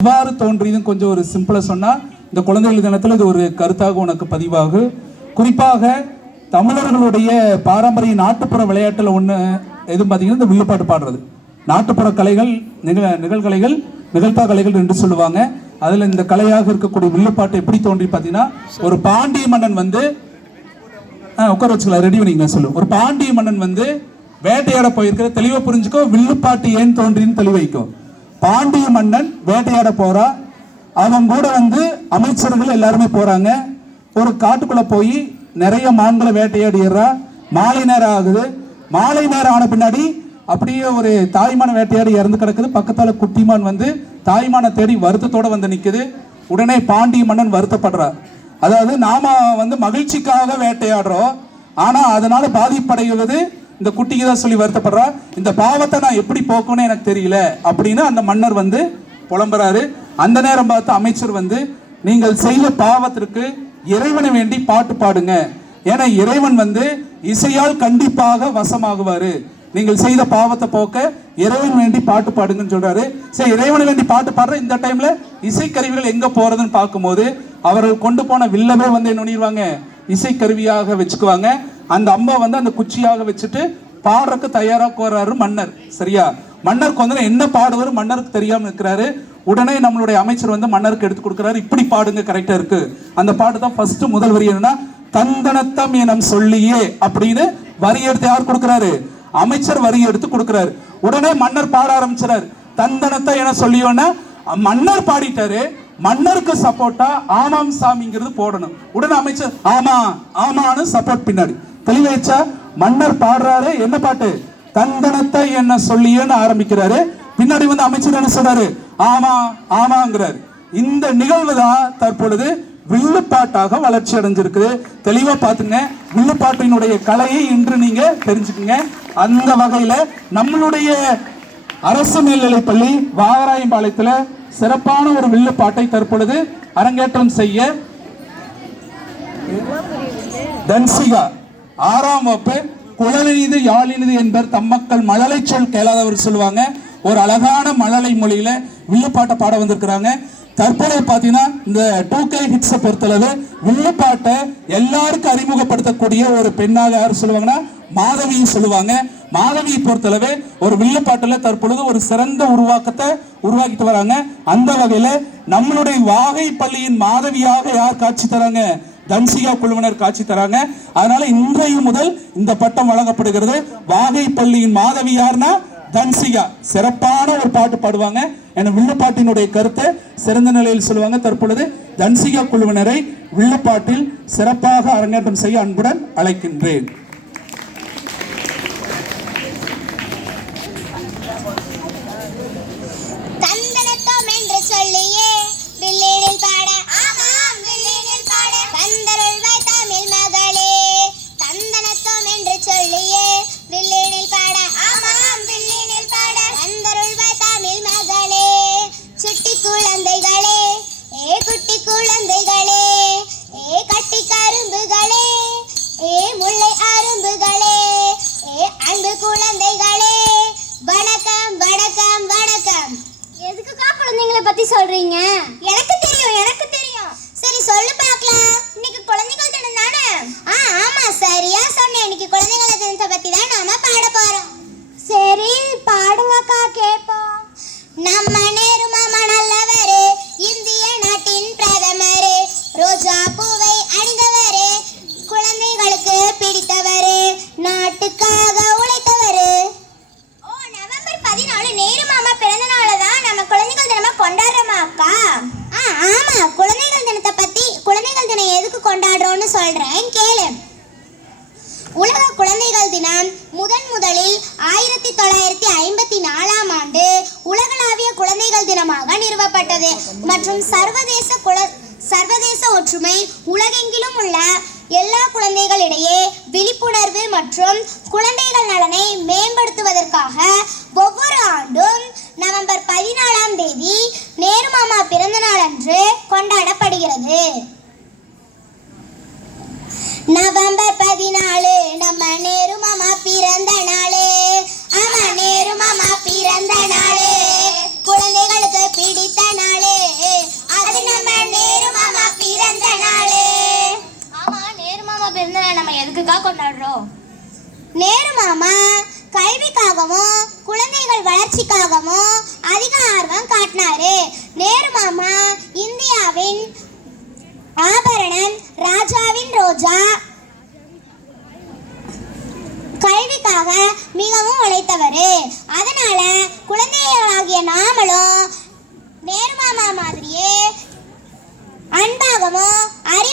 எவ்வாறு தோன்றியதுன்னு கொஞ்சம் ஒரு சிம்பிளா சொன்னா இந்த குழந்தைகள் தினத்தில் இது ஒரு கருத்தாக உனக்கு பதிவாகு. குறிப்பாக தமிழர்களுடைய பாரம்பரிய நாட்டுப்புற விளையாட்டில் ஒன்று எதுவும் பார்த்தீங்கன்னா இந்த வில்லுப்பாட்டு பாடுறது. நாட்டுப்புற கலைகள் நிகழ நிகழ்கலைகள் நிகழ்த்தா கலைகள் என்று சொல்லுவாங்க. அதில் இந்த கலையாக இருக்கக்கூடிய வில்லுப்பாட்டு எப்படி தோன்றி பார்த்தீங்கன்னா ஒரு பாண்டிய மன்னன் வந்து ஆ, உட்கார வச்சுக்கலாம் ரெடி பண்ணிங்க சொல்லு. ஒரு பாண்டிய மன்னன் வந்து வேட்டையாட போயிருக்கிற தெளிவாக புரிஞ்சுக்கோ வில்லுப்பாட்டு ஏன் தோன்றின்னு தெளிவைக்கும் பாண்டிய மன்னன் வேட்டையாட போறா. அவன் கூட வந்து அமைச்சர்கள் எல்லாருமே போறாங்க. ஒரு காட்டுக்குள்ள போய் நிறைய மான்களை வேட்டையாடிடுறா. மாலை நேரம் ஆகுது. மாலை நேரம் ஆன பின்னாடி அப்படியே ஒரு தாய்மான வேட்டையாடி இறந்து கிடக்குது. பக்கத்தால் குட்டிமான் வந்து தாய்மானை தேடி வருத்தத்தோடு வந்து நிற்குது உடனே பாண்டிய மன்னன் வருத்தப்படுறார் அதாவது நாம வந்து மகிழ்ச்சிக்காக வேட்டையாடுறோம். ஆனால் அதனால பாதிப்படைவது இந்த குட்டிக்கு தான் சொல்லி வருத்தப்படுறா. இந்த பாவத்தை நான் எப்படி போக்கணும்னு எனக்கு தெரியல. அப்படின்னு அந்த மன்னர் வந்து புலம்புறாரு. அந்த நேரம் பார்த்து அமைச்சர் வந்து நீங்கள் செய்த பாவத்திற்கு இறைவனை வேண்டி பாட்டு பாடுங்க. ஏன்னா இறைவன் வந்து இசையால் கண்டிப்பாக வசமாகுவாரு. நீங்கள் செய்த பாவத்தை போக்க இறைவன் வேண்டி பாட்டு பாடுங்கன்னு சொல்றாரு. சரி இறைவனை வேண்டி பாட்டு பாடுற இந்த டைம்ல இசைக்கருவிகள் எங்க போறதுன்னு பார்க்கும்போது அவர்கள் கொண்டு போன வில்லவே வந்து என்ன பண்ணிடுவாங்க இசைக்கருவியாக வச்சுக்குவாங்க. அந்த அம்பை வந்து அந்த குச்சியாக வச்சுட்டு பாடுறதுக்கு தயாரா போறாரு மன்னர். சரியா? மன்னருக்கு வந்து என்ன பாடுவார் மன்னருக்கு தெரியாம இருக்கிறாரு உடனே நம்மளுடைய அமைச்சர் வந்து மன்னருக்கு எடுத்து கொடுக்குறாரு. இப்படி பாடுங்க கரெக்டா இருக்கு. அந்த பாட்டு தான் ஃபர்ஸ்ட் முதல் வரி என்னன்னா தந்தனத்தம் எனம் சொல்லியே அப்படின்னு வரி எடுத்து யார் கொடுக்குறாரு? அமைச்சர் வரி எடுத்து கொடுக்குறாரு. உடனே மன்னர் பாட ஆரம்பிச்சாரு தந்தனத்தை என சொல்லியோன்னா மன்னர் பாடிட்டாரு. மன்னருக்கு சப்போர்ட்டா ஆமாம் சாமிங்கிறது போடணும். உடனே அமைச்சர் ஆமா ஆமான்னு சப்போர்ட் பின்னாடி. தெளிவாச்சா மன்னர் பாடுறாரு. என்ன பாட்டு? தந்தனத்தை என்ன சொல்லியேன்னு ஆரம்பிக்கிறாரு. பின்னாடி வந்து அமைச்சர் என்ன சொல்றாரு ஆமா ஆமாங்கிறாரு. இந்த நிகழ்வு தான் தற்பொழுது வில்லுப்பாட்டாக வளர்ச்சி அடைஞ்சிருக்குது. தெளிவா பாத்துங்க வில்லுப்பாட்டினுடைய கலையை இன்று நீங்க தெரிஞ்சுக்குங்க. அந்த வகையில நம்மளுடைய அரசு மேல்நிலைப் பள்ளி வாகராயம்பாளையத்துல சிறப்பான ஒரு வில்லுப்பாட்டை தற்பொழுது அரங்கேற்றம் செய்ய தன்சிகா ஆறாம் வகுப்பு குழலினிது யாழினிது என்பர் தம்மக்கள் மழலை சொல் கேளாதவர் சொல்லுவாங்க. ஒரு அழகான மழலை மொழியில வில்லுப்பாட்டை பாட வந்திருக்கிறாங்க. தற்போது பார்த்தீங்கன்னா இந்த டூ கே ஹிட்ஸை பொறுத்தளவு வில்லுப்பாட்டை எல்லாருக்கும் அறிமுகப்படுத்தக்கூடிய ஒரு பெண்ணாக யார் சொல்லுவாங்கன்னா மாதவியை சொல்லுவாங்க. மாதவியை பொறுத்தளவு ஒரு வில்லுப்பாட்டில் தற்பொழுது ஒரு சிறந்த உருவாக்கத்தை உருவாக்கிட்டு வராங்க. அந்த வகையில் நம்மளுடைய வாகை பள்ளியின் மாதவியாக யார் காட்சி தராங்க? தன்சிகா குழுவினர் காட்சி தராங்க. அதனால இன்றைய முதல் இந்த பட்டம் வழங்கப்படுகிறது. வாகை பள்ளியின் மாதவி யார்னா? தன்சிகா. சிறப்பான ஒரு பாட்டு பாடுவாங்க. என வில்லுப்பாட்டினுடைய கருத்தை சிறந்த நிலையில் சொல்லுவாங்க. தற்பொழுது தன்சிகா குழுவினரை வில்லுப்பாட்டில் சிறப்பாக அரங்கேற்றம் செய்ய அன்புடன் அழைக்கின்றேன். சொல்லியே வில்லினில் பாட. ஆமாம் வில்லினில் பாட. தந்தருள்வாய் தமிழ் மகளே சுட்டி குழந்தைகளே ஏ குட்டி குழந்தைகளே ஏ கட்டி கரும்புகளே ஏ முல்லை அரும்புகளே ஏ அன்பு குழந்தைகளே. வணக்கம் வணக்கம் வணக்கம். எதுக்குக்கா குழந்தைங்களை பத்தி சொல்றீங்க எனக்கு தெரியும் எனக்கு தெரியும் சரி சொல்லு பார்க்கலாம் இன்னைக்கு குழந்தைகள் தினம் தானே ஆ ஆமா சரியா சொன்னேன் இன்னைக்கு குழந்தைகள் தினத்தை பத்தி தான் நாம பாட போறோம் சரி பாடுங்கக்கா கேட்போம் நம்ம நேரு மாமா நல்லவரே இந்திய நாட்டின் பிரதமரே ரோஜா பூவை அணிந்தவரே குழந்தைகளுக்கு பிடித்தவரே நாட்டுக்காக உழைத்தவரே. ஓ நவம்பர் பதினாலு நேரு மாமா பிறந்த நாளை தான் நம்ம குழந்தைகள் தினமா கொண்டாடுறோமா அக்கா? ஆ ஆமா. குழந்தைகள் தினத்தை பத்தி குழந்தைகள் தினம் எதுக்கு கொண்டாடுறோம்னு சொல்றேன். கேளு. உலக குழந்தைகள் தினம் முதன் முதலில் ஆயிரத்தி தொள்ளாயிரத்தி ஐம்பத்தி நாலாம் ஆண்டு உலகளாவிய குழந்தைகள் தினமாக நிறுவப்பட்டது. மற்றும் சர்வதேச குல சர்வதேச ஒற்றுமை உலகெங்கிலும் உள்ள எல்லா குழந்தைகளிடையே விழிப்புணர்வு மற்றும் குழந்தைகள் நலனை மேம்படுத்துவதற்காக ஒவ்வொரு ஆண்டும் நவம்பர் பதினாலாம் தேதி நேரு மாமா பிறந்த நாள் அன்று கொண்டாடப்படுகிறது. நவம்பர் பதினா கல்விக்காகவும் குழந்தைகள் வளர்ச்சிக்காகவும் அதிக ஆர்வம் காட்டினாரு. நேரு மாமா இந்தியாவின் ஆபரணம் ராஜாவின் ரோஜா. கல்விக்காக மிகவும் உழைத்தவர். அதனால குழந்தைகளாகிய நாமளும் நேரு மாமா மாதிரியே அன்பாகவும் அறி